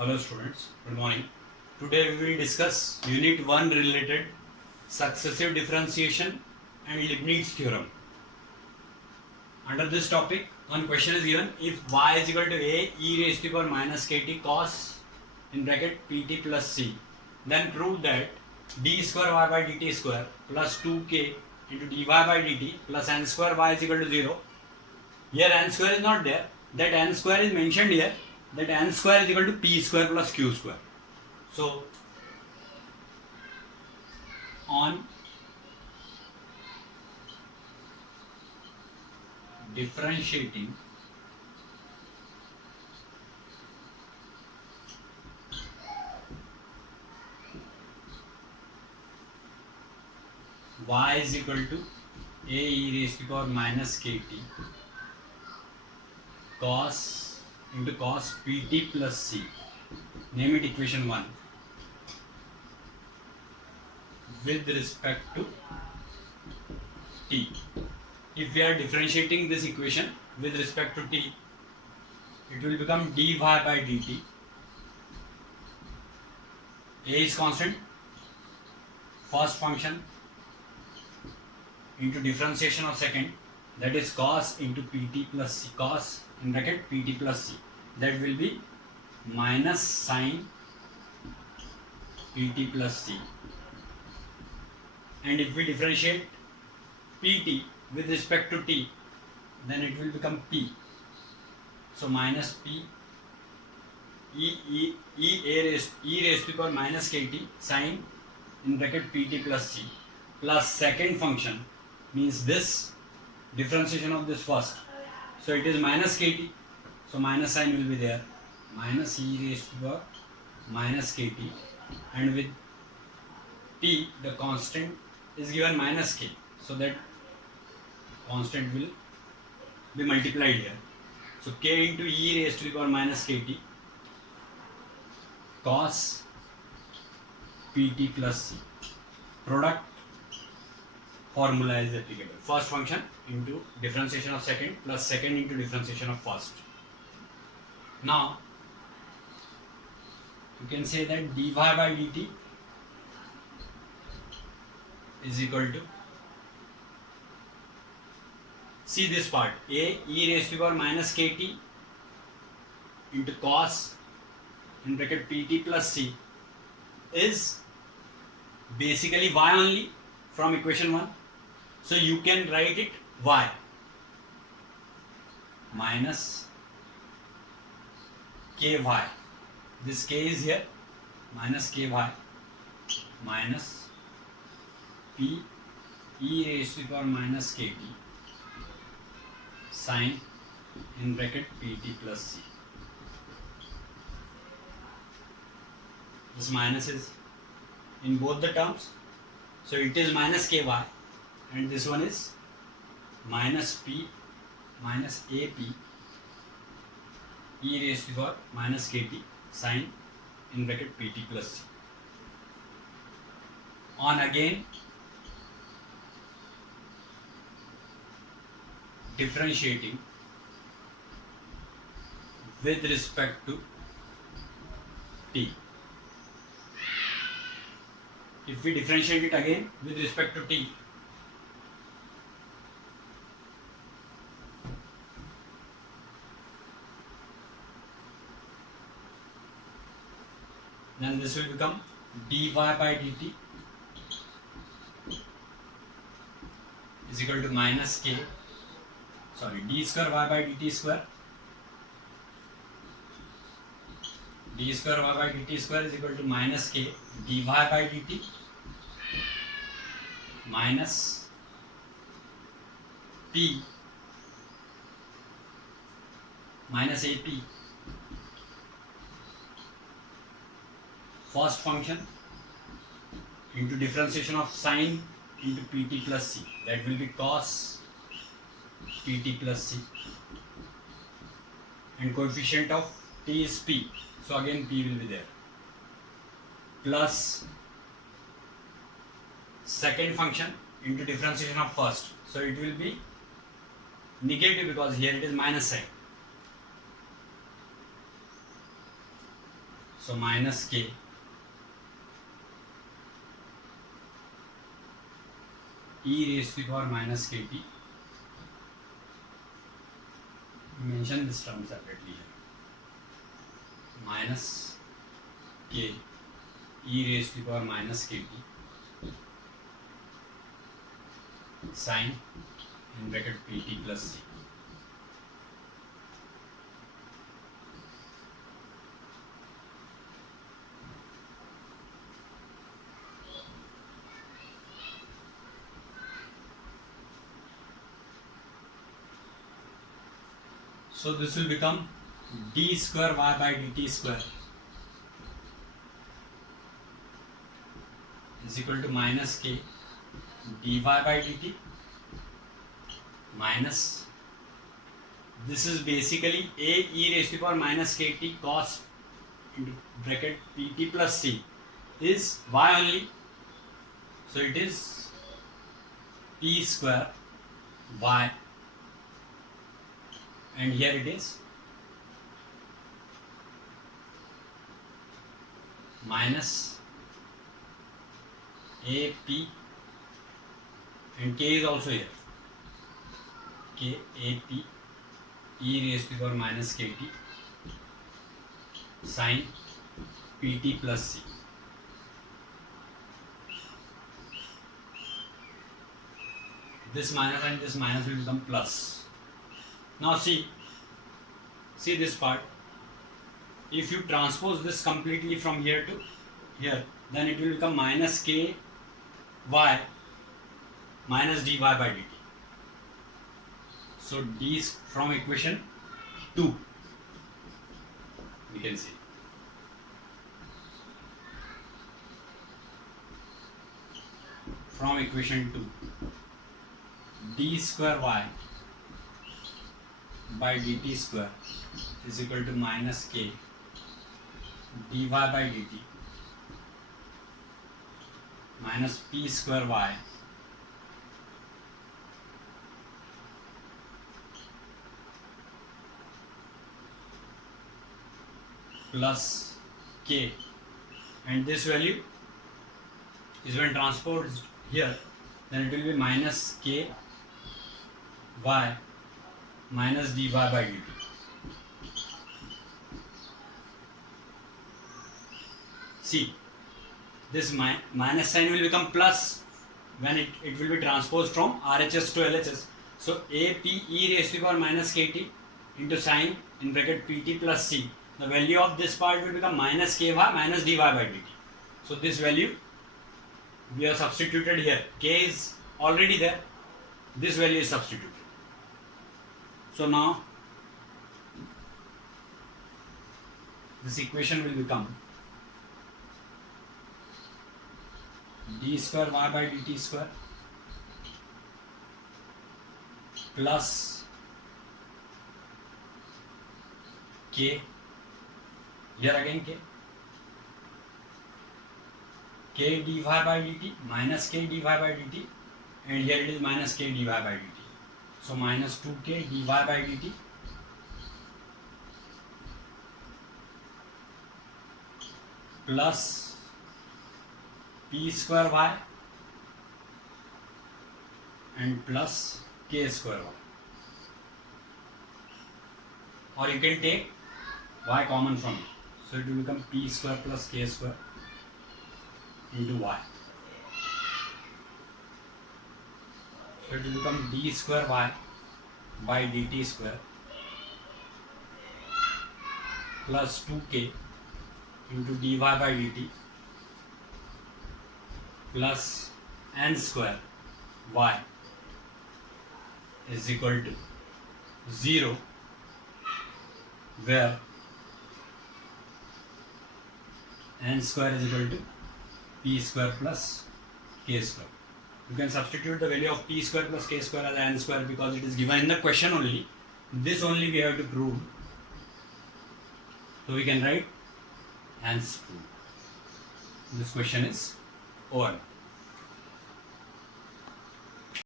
Hello students, good morning. Today we will discuss Unit 1 related successive differentiation and Leibniz theorem. Under this topic, one question is given: if y is equal to a e raised to the power minus kt cos in bracket pt plus c, then prove that d square y by dt square plus 2k into dy by dt plus n square y is equal to 0. Here n square is not there, that n square is mentioned here, that n square is equal to p square plus q square. So on differentiating y is equal to a e raised to the power minus kt cos into cos pt plus c, name it equation 1, with respect to t. If we are differentiating this equation with respect to t, it will become dy by dt. A is constant, first function into differentiation of second, that is cos into pt plus c, cos in bracket pt plus c, that will be minus sin pt plus c. And if we differentiate pt with respect to t, then it will become p. So minus p e raised to the power minus kt sin in bracket pt plus c plus second function, means this differentiation of this first. So it is minus kt, so minus sign will be there, minus e raised to the power minus kt, and with t the constant is given minus k, so that constant will be multiplied here. So k into e raised to the power minus kt cos pt plus c. Product formula is applicable. First function into differentiation of second plus second into differentiation of first. Now you can say that dy by dt is equal to, see this part, a e raised to the power minus kt into cos in bracket pt plus c is basically y only from equation 1. So you can write it y minus ky, this k is here, minus ky minus p e raised to the power minus kt sin in bracket pt plus c. This minus is in both the terms, so it is minus ky, and this one is minus p minus ap e raised to the power minus kt sin in bracket pt plus c. On again differentiating with respect to t. If we differentiate it again with respect to t, then this will become dy by dt is equal to minus k, d square y by dt square, d square y by dt square is equal to minus k dy by dt minus p minus ap, first function into differentiation of sin into pt plus c, that will be cos pt plus c, and coefficient of t is p, so again p will be there, plus second function into differentiation of first, so it will be negative because here it is minus sign. So minus k e raised to the power minus kt. Mention this term separately here. Minus k e raised to the power minus kt sine in bracket pt plus c. So this will become d square y by dt square is equal to minus k dy by dt minus, this is basically a e raised to the power minus kt cos into bracket pt plus c is y only. So it is p square y, and here it is minus ap, and k is also here, k ap e raised to the power minus kt sine pt plus c. This minus and this minus will become plus. Now see this part. If you transpose this completely from here to here, then it will become minus k y minus dy by dt. So d is from equation 2, we can see. From equation 2, d square y by dt square is equal to minus k dy by dt minus p square y plus k, and this value is when transposed here, then it will be minus k y minus dy by dt. See, this minus sign will become plus when it will be transposed from RHS to LHS. So AP e raised to the power minus kt into sine in bracket pt plus c. The value of this part will become minus ky minus dy by dt. So this value we have substituted here. K is already there. This value is substituted. So now this equation will become d square y by dt square plus k, here again k dy by dt minus k dy by dt, and here it is minus k dy by dt. So minus 2k dy by dt plus p square y and plus k square y, or you can take y common from it. So it will become p square plus k square into y. So it will become d square y by dt square plus 2k into dy by dt plus n square y is equal to 0, where n square is equal to p square plus k square. You can substitute the value of p square plus k square as n square because it is given in the question only. This only we have to prove. So we can write hence prove. This question is over.